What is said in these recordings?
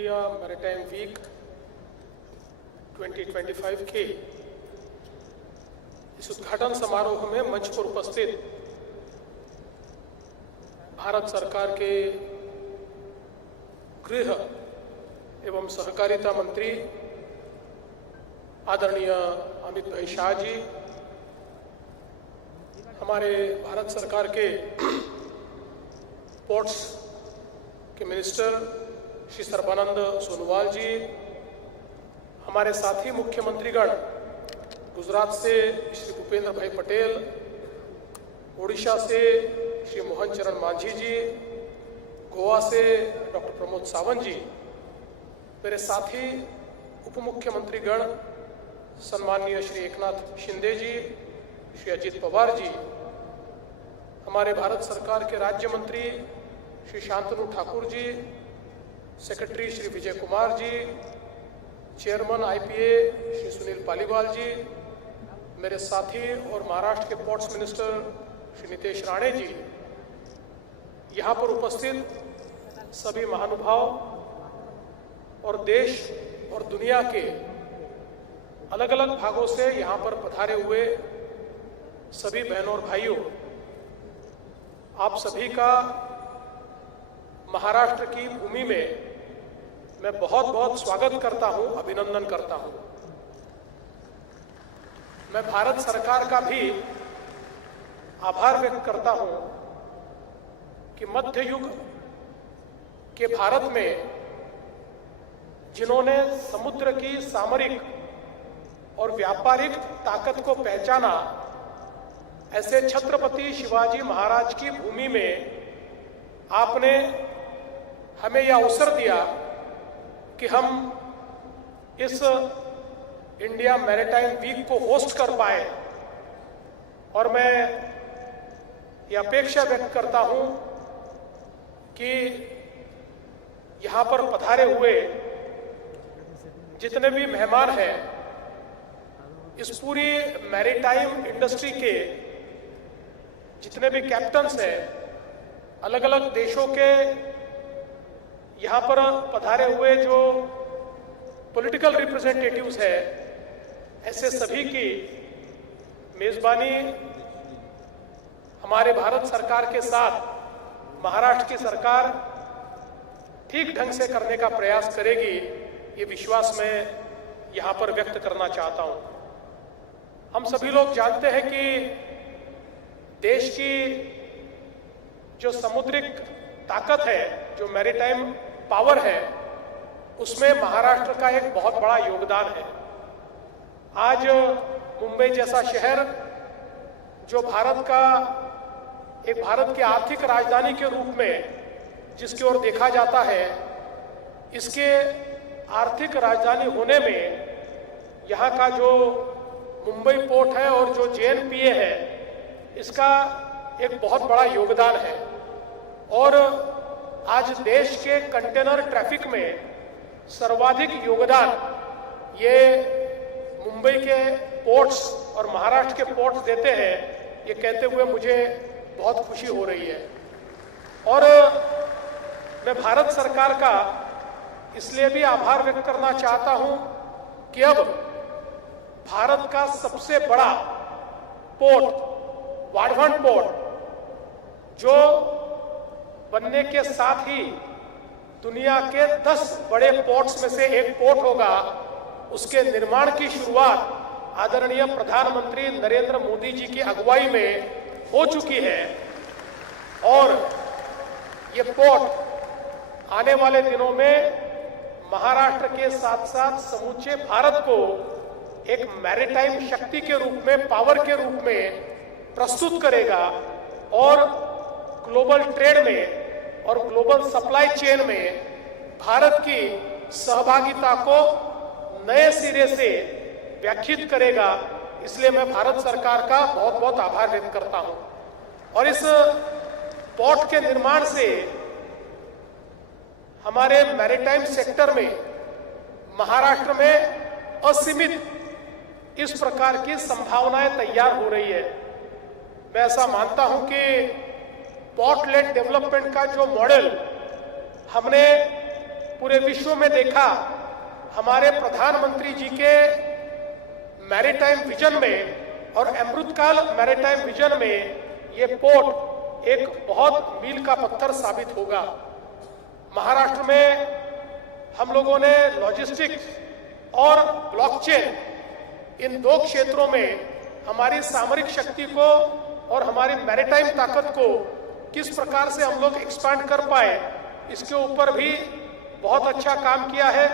India maritime week 2025 के इस उद्घाटन समारोह में मंच पर उपस्थित भारत सरकार के गृह एवं सहकारिता मंत्री आदरणीय अमित भाई शाह जी, हमारे भारत सरकार के पोर्ट्स के मिनिस्टर श्री सर्बानंद सोनोवाल जी, हमारे साथी मुख्यमंत्रीगण गुजरात से श्री भूपेंद्र भाई पटेल, ओडिशा से श्री मोहन चरण मांझी जी, गोवा से डॉक्टर प्रमोद सावंत जी, मेरे साथी उप मुख्यमंत्रीगण सम्माननीय श्री एकनाथ शिंदे जी, श्री अजित पवार जी, हमारे भारत सरकार के राज्य मंत्री Shri Shantanu Thakur ji, secretary Shri Vijay Kumar ji, chairman IPA Shri Sunil Paliwal जी, मेरे साथी और महाराष्ट्र के पोर्ट्स मिनिस्टर श्री नितेश राणे जी, यहाँ पर उपस्थित सभी महानुभाव और देश और दुनिया के अलग अलग भागों से यहाँ पर पधारे हुए सभी बहनों और भाइयों, आप सभी का महाराष्ट्र की भूमि में मैं बहुत बहुत स्वागत करता हूं, अभिनंदन करता हूं। मैं भारत सरकार का भी आभार व्यक्त करता हूं कि मध्य युग के भारत में जिन्होंने समुद्र की सामरिक और व्यापारिक ताकत को पहचाना, ऐसे छत्रपति शिवाजी महाराज की भूमि में आपने हमें यह अवसर दिया कि हम इस इंडिया मैरीटाइम वीक को होस्ट कर पाए, और मैं ये अपेक्षा व्यक्त करता हूं कि यहां पर पधारे हुए जितने भी मेहमान हैं, इस पूरी मैरीटाइम इंडस्ट्री के जितने भी कैप्टन्स हैं, अलग अलग देशों के यहाँ पर पधारे हुए जो पॉलिटिकल रिप्रेजेंटेटिव्स हैं, ऐसे सभी की मेजबानी हमारे भारत सरकार के साथ महाराष्ट्र की सरकार ठीक ढंग से करने का प्रयास करेगी, ये विश्वास मैं यहाँ पर व्यक्त करना चाहता हूँ। हम सभी लोग जानते हैं कि देश की जो समुद्रिक ताकत है, जो मैरीटाइम पावर है, उसमें महाराष्ट्र का एक बहुत बड़ा योगदान है। आज मुंबई जैसा शहर, जो भारत की आर्थिक राजधानी के रूप में जिसकी ओर देखा जाता है, इसके आर्थिक राजधानी होने में यहाँ का जो मुंबई पोर्ट है और जो जेएनपीए है, इसका एक बहुत बड़ा योगदान है। और आज देश के कंटेनर ट्रैफिक में सर्वाधिक योगदान ये मुंबई के पोर्ट्स और महाराष्ट्र के पोर्ट्स देते हैं, ये कहते हुए मुझे बहुत खुशी हो रही है। और मैं भारत सरकार का इसलिए भी आभार व्यक्त करना चाहता हूं कि अब भारत का सबसे बड़ा पोर्ट, वाढवण पोर्ट, जो बनने के साथ ही दुनिया के 10 बड़े पोर्ट्स में से एक पोर्ट होगा, उसके निर्माण की शुरुआत आदरणीय प्रधानमंत्री नरेंद्र मोदी जी की अगुवाई में हो चुकी है। और ये पोर्ट आने वाले दिनों में महाराष्ट्र के साथ साथ समूचे भारत को एक मैरीटाइम शक्ति के रूप में, पावर के रूप में प्रस्तुत करेगा, और ग्लोबल ट्रेड में और ग्लोबल सप्लाई चेन में भारत की सहभागिता को नए सिरे से व्याख्यायित करेगा। इसलिए मैं भारत सरकार का बहुत बहुत आभार व्यक्त करता हूं। और इस पोर्ट के निर्माण से हमारे मैरीटाइम सेक्टर में महाराष्ट्र में असीमित इस प्रकार की संभावनाएं तैयार हो रही है। मैं ऐसा मानता हूं कि पोर्ट लेड डेवलपमेंट का जो मॉडल हमने पूरे विश्व में देखा, हमारे प्रधानमंत्री जी के मैरीटाइम विजन में और अमृतकाल मैरीटाइम विजन में ये पोर्ट एक बहुत मील का पत्थर साबित होगा। महाराष्ट्र में हम लोगों ने लॉजिस्टिक्स और ब्लॉकचेन इन दो क्षेत्रों में हमारी सामरिक शक्ति को और हमारी मैरीटाइम ताकत को किस प्रकार से हम लोग एक्सपांड कर पाए, इसके ऊपर भी बहुत अच्छा काम किया है।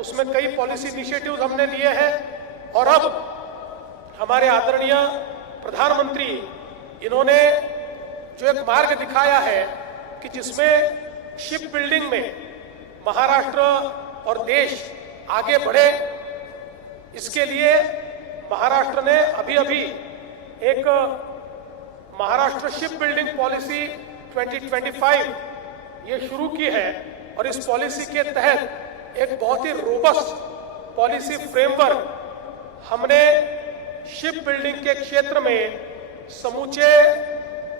उसमें कई पॉलिसी इनिशिएटिव्स हमने लिए हैं और अब हमारे आदरणीय प्रधानमंत्री इन्होंने जो एक मार्ग दिखाया है कि जिसमें शिप बिल्डिंग में महाराष्ट्र और देश आगे बढ़े, इसके लिए महाराष्ट्र ने अभी एक महाराष्ट्र शिप बिल्डिंग पॉलिसी 2025 ये शुरू की है और इस पॉलिसी के तहत एक बहुत ही रोबस्ट पॉलिसी फ्रेमवर्क हमने शिप बिल्डिंग के क्षेत्र में समूचे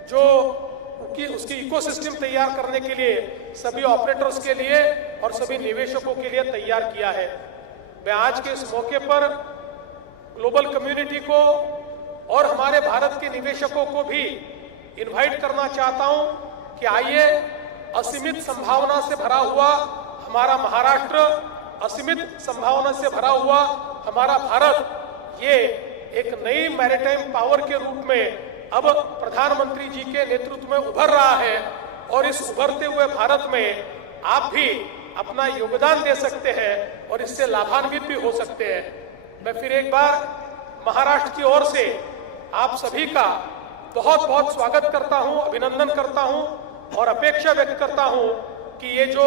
जो उसकी इकोसिस्टम तैयार करने के लिए सभी ऑपरेटर्स के लिए और सभी निवेशकों के लिए तैयार किया है। मैं आज के इस मौके पर ग्लोबल कम्युनिटी को और हमारे भारत के निवेशकों को भी इनवाइट करना चाहता हूं कि आइए, असीमित संभावना से भरा हुआ हमारा महाराष्ट्र, असीमित संभावना से भरा हुआ हमारा भारत, ये एक नई मैरीटाइम पावर के रूप में अब प्रधानमंत्री जी के नेतृत्व में उभर रहा है और इस उभरते हुए भारत में आप भी अपना योगदान दे सकते हैं और इससे लाभान्वित भी हो सकते हैं। मैं फिर एक बार महाराष्ट्र की ओर से आप सभी का बहुत बहुत स्वागत करता हूं, अभिनंदन करता हूं और अपेक्षा व्यक्त करता हूं कि ये जो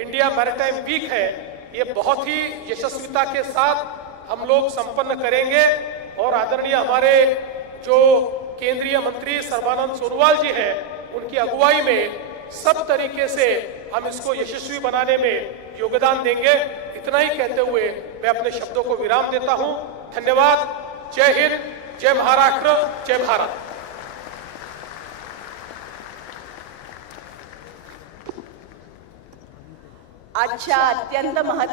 इंडिया मैरीटाइम वीक है ये बहुत ही यशस्विता के साथ हम लोग संपन्न करेंगे और आदरणीय हमारे जो केंद्रीय मंत्री सर्बानंद सोनोवाल जी हैं, उनकी अगुवाई में सब तरीके से हम इसको यशस्वी बनाने में योगदान देंगे। इतना ही कहते हुए मैं अपने शब्दों को विराम देता हूं। धन्यवाद। जय हिंद, जय महाराष्ट्र, जय भारत। आजच्या अत्यंत महत्त्वाच्या